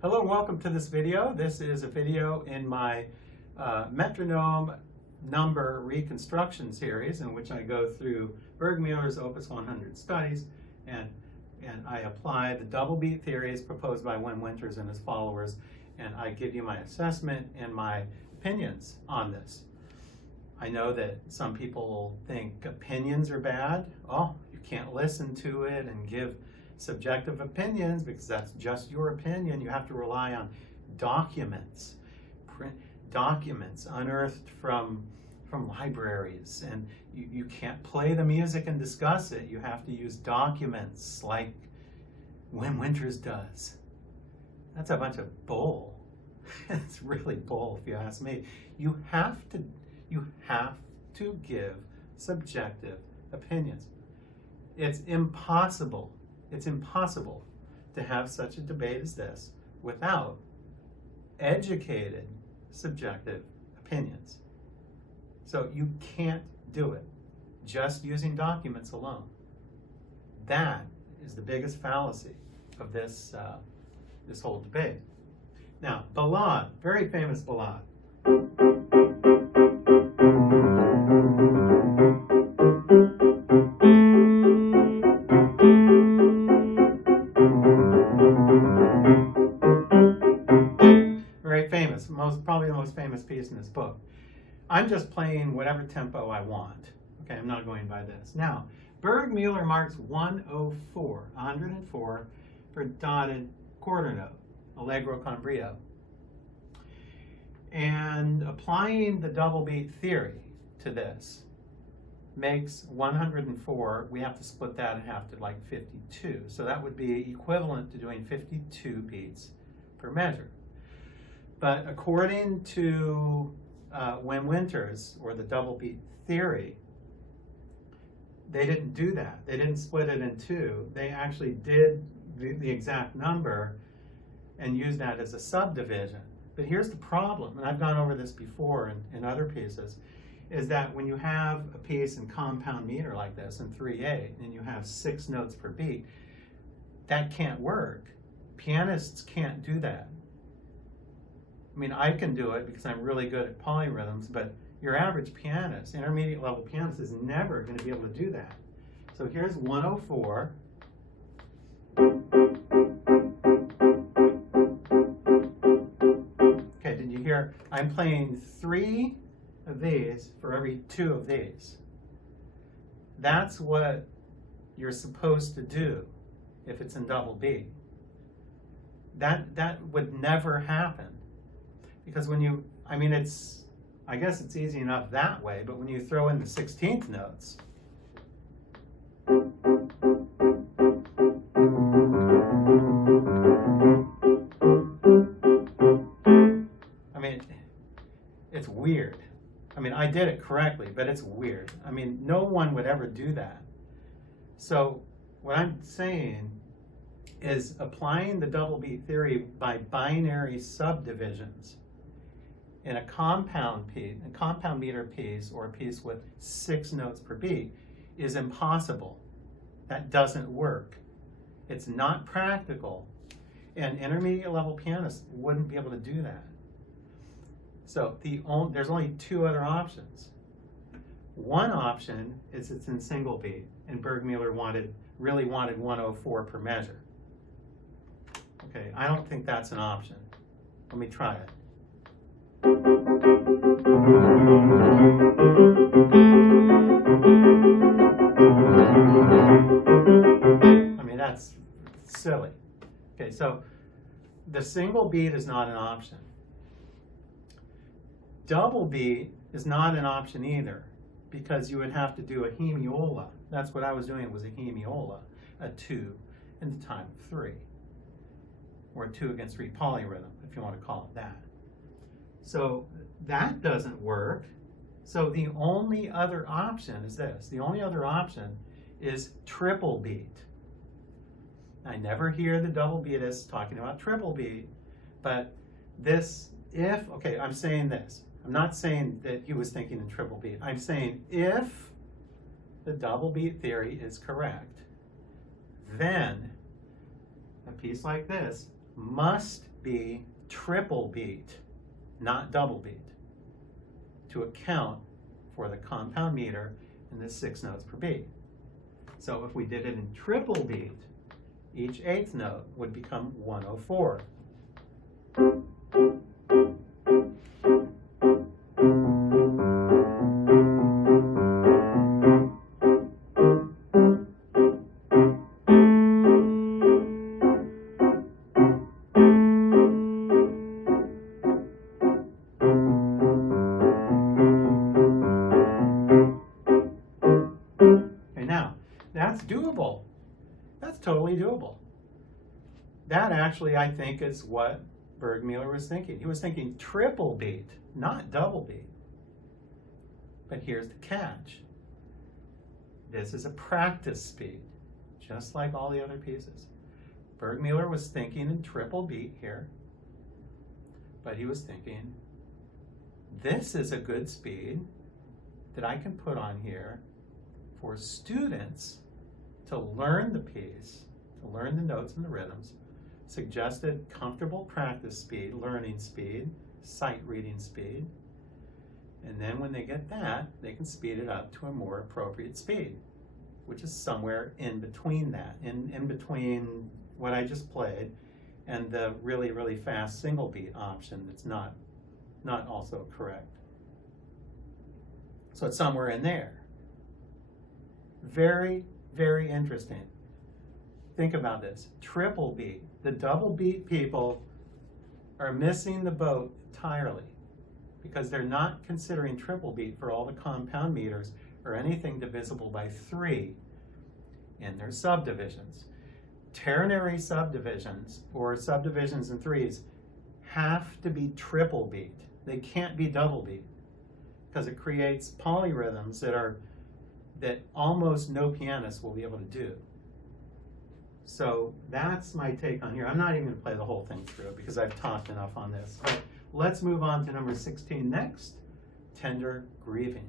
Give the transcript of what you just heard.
Hello and welcome to this video. This is a video in my metronome number reconstruction series in which I go through BURGMÜLLER's Opus 100 studies and I apply the double beat theory as proposed by Wim Winters and his followers, and I give you my assessment and my opinions on this. I know that some people think opinions are bad. Oh, you can't listen to it and give subjective opinions because that's just your opinion. You have to rely on documents, documents unearthed from libraries, and you can't play the music and discuss it. You have to use documents like Wim Winters does. That's a bunch of bull. It's really bull if you ask me. You have to give subjective opinions. It's impossible to have such a debate as this without educated subjective opinions. So you can't do it just using documents alone. That is the biggest fallacy of this whole debate. Now, ballade, very famous ballade. Probably the most famous piece in this book. I'm just playing whatever tempo I want. Okay, I'm not going by this. Now, BURGMÜLLER marks 104 for dotted quarter note, allegro con brio. And applying the double beat theory to this makes 104, we have to split that in half to like 52. So that would be equivalent to doing 52 beats per measure. But according to Wim Winters, or the double beat theory, they didn't do that. They didn't split it in two. They actually did the exact number and used that as a subdivision. But here's the problem, and I've gone over this before in other pieces, is that when you have a piece in compound meter like this, in 3/8, and you have 6 notes per beat, that can't work. Pianists can't do that. I mean, I can do it because I'm really good at polyrhythms, but your average pianist, intermediate level pianist, is never going to be able to do that. So here's 104. Okay, did you hear? I'm playing 3 of these for every 2 of these. That's what you're supposed to do if it's in double beat. That would never happen. Because when you, I guess it's easy enough that way, but when you throw in the 16th notes, it's weird. I did it correctly, but it's weird. No one would ever do that. So what I'm saying is applying the double beat theory by binary subdivisions in a compound meter piece, or a piece with 6 notes per beat, is impossible. That doesn't work. It's not practical, and intermediate level pianists wouldn't be able to do that. So there's only 2 other options. One option is it's in single beat, and BURGMÜLLER really wanted 104 per measure. Okay, I don't think that's an option. Let me try it. That's silly. Okay, so the single beat is not an option. Double beat is not an option either, because you would have to do a hemiola. That's what I was doing, was a hemiola, a 2 in the time of 3, or a 2 against 3 polyrhythm, if you want to call it that. So that doesn't work. So the only other option is this. The only other option is triple beat. I never hear the double beatists talking about triple beat, but okay, I'm saying this. I'm not saying that he was thinking in triple beat. I'm saying if the double beat theory is correct, then a piece like this must be triple beat, not double beat, to account for the compound meter and the 6 notes per beat. So if we did it in triple beat, each 8th note would become 104. That's doable. That's totally doable. That actually, I think, is what BURGMÜLLER was thinking. He was thinking triple beat, not double beat. But here's the catch. This is a practice speed, just like all the other pieces. BURGMÜLLER was thinking in triple beat here, but he was thinking, this is a good speed that I can put on here for students to learn the piece, to learn the notes and the rhythms, suggested comfortable practice speed, learning speed, sight reading speed, and then when they get that, they can speed it up to a more appropriate speed, which is somewhere in between that, in between what I just played and the really, really fast single beat option that's not also correct. So it's somewhere in there. Very, very interesting. Think about this. Triple beat. The double beat people are missing the boat entirely because they're not considering triple beat for all the compound meters or anything divisible by 3 in their subdivisions. Ternary subdivisions or subdivisions in 3s have to be triple beat. They can't be double beat because it creates polyrhythms that almost no pianist will be able to do. So that's my take on here. I'm not even going to play the whole thing through because I've talked enough on this. But let's move on to number 16 next, tender grieving.